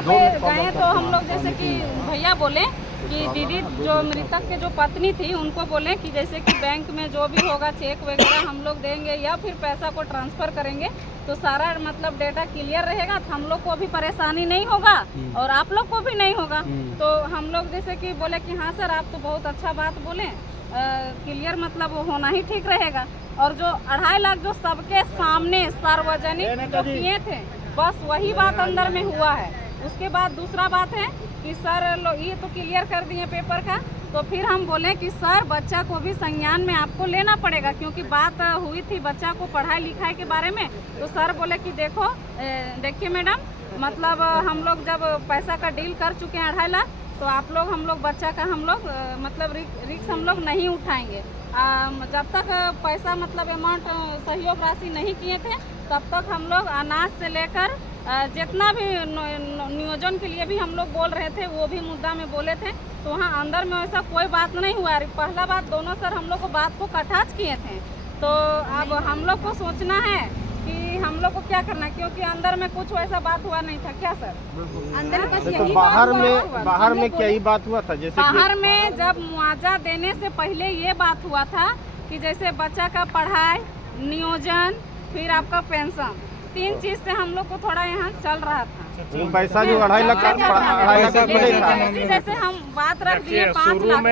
वहाँ पे गए तो हम लोग जैसे कि भैया बोले कि दीदी जो मृतक के जो पत्नी थी उनको बोले कि जैसे कि बैंक में जो भी होगा चेक वगैरह हम लोग देंगे या फिर पैसा को ट्रांसफ़र करेंगे तो सारा मतलब डेटा क्लियर रहेगा, तो हम लोग को भी परेशानी नहीं होगा और आप लोग को भी नहीं होगा। तो हम लोग जैसे कि बोले कि हाँ सर आप तो बहुत अच्छा बात बोले, क्लियर मतलब होना ही ठीक रहेगा। और जो 2.5 लाख जो सबके सामने सार्वजनिक जो किए थे बस वही बात अंदर में हुआ है। उसके बाद दूसरा बात है कि सर ये तो क्लियर कर दिए पेपर का, तो फिर हम बोले कि सर बच्चा को भी संज्ञान में आपको लेना पड़ेगा, क्योंकि बात हुई थी बच्चा को पढ़ाई लिखाई के बारे में। तो सर बोले कि देखिए मैडम, मतलब हम लोग जब पैसा का डील कर चुके हैं 2.5 लाख, तो आप लोग हम लोग बच्चा का हम लोग मतलब रिक्स हम लोग नहीं उठाएंगे। जब तक पैसा मतलब अमाउंट सहयोग राशि नहीं किए थे तब तक हम लोग अनाज से लेकर जितना भी नियोजन के लिए भी हम लोग बोल रहे थे वो भी मुद्दा में बोले थे। तो वहाँ अंदर में वैसा कोई बात नहीं हुआ। पहला बात दोनों सर हम लोग को बात को कटाच किए थे। तो अब हम लोग को सोचना है कि हम लोग को क्या करना है, क्योंकि अंदर में कुछ वैसा बात हुआ नहीं था। क्या सर अंदर बस तो यही बाहर में क्या ही बात हुआ था? जैसे बाहर में जब मुआवजा देने से पहले ये बात हुआ था कि जैसे बच्चा का पढ़ाई, नियोजन, फिर आपका पेंशन, 3 चीज से हम लोग को थोड़ा यहाँ चल रहा था। पैसा जो 2.5 लाख जैसे हम बात रख दिए 5 लाख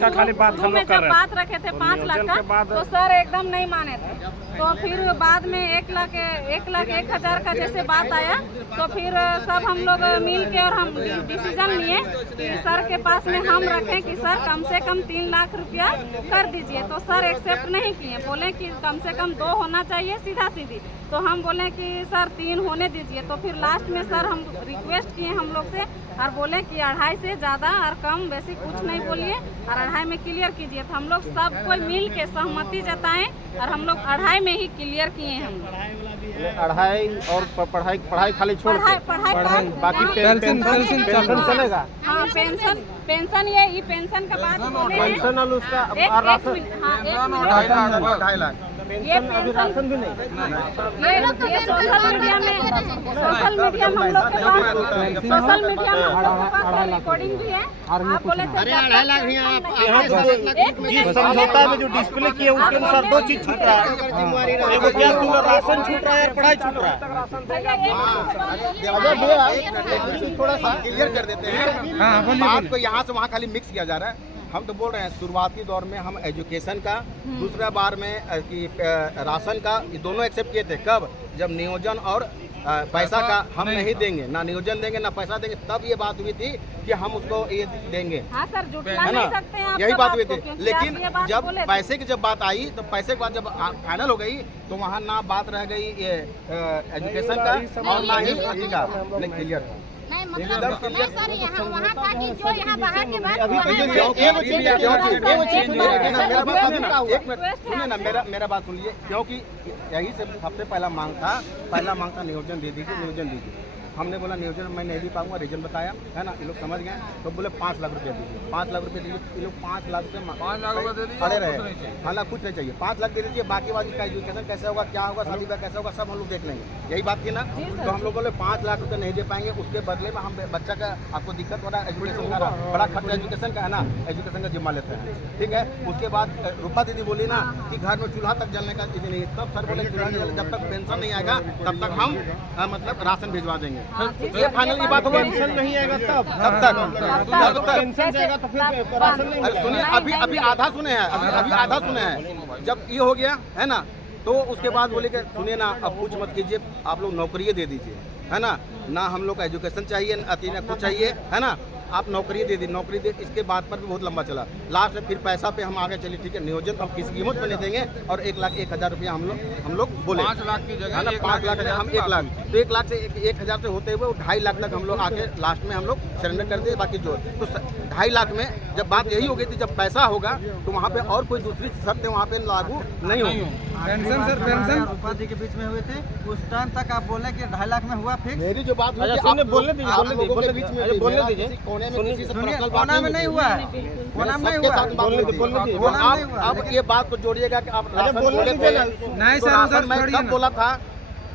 का खाली बात रखे थे 5 लाख का, तो सर एकदम नहीं माने थे। तो फिर बाद में 1,01,000 का जैसे बात आया तो फिर सब हम लोग मिल के और हम डिसीजन लिए कि सर के पास में हम रखें कि सर कम से कम 3 लाख रुपया कर दीजिए। तो सर एक्सेप्ट नहीं किए, बोले कि कम से कम 2 होना चाहिए सीधा सीधी। तो हम बोले कि सर 3 होने दीजिए। तो फिर लास्ट में सर हम रिक्वेस्ट किए हम लोग से और बोले कि 2.5 से ज़्यादा और कम वैसे कुछ नहीं बोलिए और 2.5 में क्लियर कीजिए। तो हम लोग सब कोई मिल के सहमति जताएं और हम लोग 2.5 में ही क्लियर किए हम लोग। 2.5 और पढ़ाई खाली छोड़ पढ़ाई बाकी पेंशन चलेगा? हाँ पेंशन ये पेंशन का बात पेंशन और उसका राशन 2.5 लाख पेंशन अभी राशन भी नहीं। ये सोशल मीडिया में हम लोग के पास रिकॉर्डिंग भी है। आप बोले थे 2.5 लाख जिस समझौता में जो डिस्प्ले किया उसके अनुसार 2 चीज छूट रहा है। एगो क्या राशन छूट रहा है, पढ़ाई छूट रहा है। थोड़ा सा क्लियर कर देते हैं बात को, यहाँ से वहाँ खाली मिक्स किया जा रहा है। हम तो बोल रहे हैं शुरुआती दौर में हम एजुकेशन का, दूसरा बार में कि राशन का, ये दोनों एक्सेप्ट किए थे। कब? जब नियोजन और पैसा का हम नहीं देंगे, ना नियोजन देंगे ना पैसा देंगे, तब ये बात हुई थी कि हम उसको ये देंगे। हाँ सर, जुटला है ना, नहीं सकते हैं यही बात हुई थी। क्योंकि लेकिन आप ये बात जब बोले थे। पैसे की जब बात आई तो पैसे के बाद जब फाइनल हो गई तो वहाँ ना बात रह गई ये एजुकेशन का और ना ही का क्लियर। नहीं मतलब नहीं सर, यहाँ वहाँ था कि जो यहाँ बाहर के बाद मेरा बात सुनिए, क्योंकि यही से सबसे पहला मांग था नियोजन दे दीजिए, नियोजन दीजिए। हमने बोला नियोजन मैं नहीं दे पाऊंगा, रीजन बताया है ना, ये लोग समझ गए। तो बोले 5 लाख रुपया दीजिए, 5 लाख रुपये दीजिए। ये लोग 5 लाख रुपये खड़े रहे, हाला कुछ नहीं चाहिए, 5 लाख दे दीजिए। बाकी बात इसका एजुकेशन कैसे होगा, क्या होगा, शादी ब्याह कैसे होगा, सब हम लोग देख लेंगे। यही बात थी ना। तो हम लोग बोले 5 लाख रुपये नहीं दे पाएंगे, उसके बदले में हम बच्चा का आपको दिक्कत हो रहा है, एजुकेशन का बड़ा खर्चा एजुकेशन का है ना, एजुकेशन का जिम्मा लेते हैं, ठीक है। उसके बाद रूपा दीदी बोली ना कि घर में चूल्हा तक जलने का चीज़ नहीं है। तब सर बोले चूल्हा जब तक पेंशन नहीं आएगा तब तक हम मतलब राशन भिजवा देंगे। ये फाइनल ये बात होगा। पेंशन नहीं आएगा तब पेंशन जाएगा तो फिर राशन नहीं। अरे सुनिए, अभी आधा सुने हैं, अभी आधा सुने हैं। जब ये हो गया है ना, तो उसके बाद बोले कि सुनिए ना, अब कुछ मत कीजिए, आप लोग नौकरी दे दीजिए, है ना हम लोग का एजुकेशन चाहिए, अति ना कुछ चाहिए, है ना, आप नौकरी दे दी, नौकरी दे। इसके बाद पर भी बहुत लंबा चला। लास्ट में फिर पैसा पे हम आगे चले, ठीक है, नियोजन तो हम किस कीमत पे नहीं देंगे। और 1,01,000 रुपया हम लोग बोले 5 लाख की जगह है ना, 5 लाख में हम 1 लाख, तो 1 लाख से 1,000 से होते हुए 2.5 लाख तक हम लोग आके लास्ट में हम लोग सरेंडर कर दिए। बाकी जो तो 2.5 लाख में जब बात यही हो गई थी, जब पैसा होगा तो वहाँ पे और कोई दूसरी शर्त वहाँ पे लागू नहीं होगी। पेंशन सर, पेंशन रूपा जी के बीच में हुए थे, उस टाइम तक आप बोले कि 2.5 लाख में हुआ फिक्स। मेरी जो बात हुई थी, बोलने दीजिए, बोलने बीच में बोलने दीजिए। कोने में किसी से सुनिए, पर्सनल कोना बात में नहीं हुआ है, कोना में नहीं सबके हुआ साथ बात बोलने हुई थी। बोलने दीजिए। कोना में नहीं हुआ। अब ये बात को जोड़िएगा कि आप राशन बोलने बोले दीजिए थे, ना। नहीं तो सर, राशन उधर मैं छोड़िए कब ना। बोला था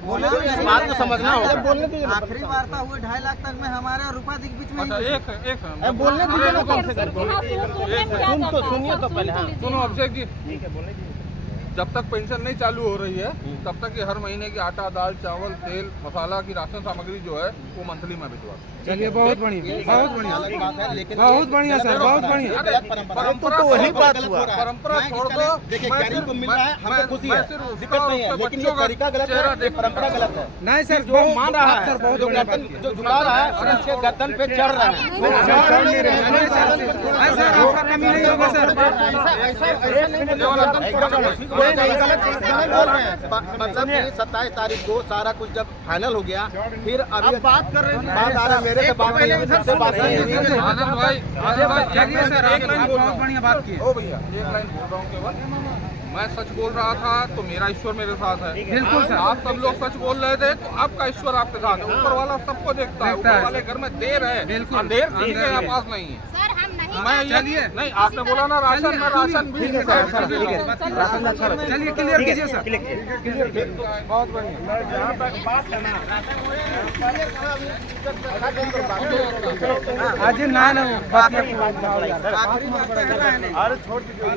बोले इस बात को समझना होगा। बोलने दीजिए ना। आखिरी वार्ता हुई 2.5 लाख तक में हमारे और रुपा के बीच में ही हुई। बोलने दीजिए ना कम से कम। सुनिए तो पहले। सुनो अभिषेक जी, जब तक पेंशन नहीं चालू हो रही है तब तक ये हर महीने की आटा, दाल, चावल, तेल, मसाला की राशन सामग्री जो है वो मंथली में भिजवा। चलिए बहुत बढ़िया, बहुत बढ़िया, अलग बात है, लेकिन बहुत बढ़िया सर, बहुत बढ़िया। परंपरा तो वही बात हुआ। परंपरा छोड़ दो। देखिए गरीब को मिल रहा है, हमको खुशी है, दिक्कत नहीं है, लेकिन ये तरीका गलत है, परंपरा गलत है। नहीं सर, जो मान रहा है, सर बहुत जो बढ़िया गर्दन जो झुका रहा है, उसके गर्दन पे चढ़ रहा है। मतलब 27 तारीख को सारा कुछ जब फाइनल हो गया, फिर अभी बात कर रहे हैं, बात आ रहा है मेरे से, बात नहीं है, सबसे बात नहीं है। आनंद भाई, चलिए सर, एक लाइन बोल रहा हूँ। बढ़िया बात की। ओ भैया, एक लाइन बोल रहा हूँ केवल। मैं सच बोल रहा था तो मेरा ईश्वर मेरे साथ है। बिल्कुल सर। आप सब लोग सच बोल रहे थे तो आपका ईश्वर आपके साथ है। ऊपर वाला सबको देखता है। ऊपर वाले घर में देर है, बिल्कुल। अंधेर किसी के यहाँ पास नहीं है। सर हम नहीं मैं चलिए। नहीं, आपने बोला ना राशन में, राशन भी चलिए क्लियर कीजिए सर। बहुत बढ़िया। आज ना ना बात नहीं। आखिरी बात कर रहा है नहीं। अरे छोड़ दीजिए।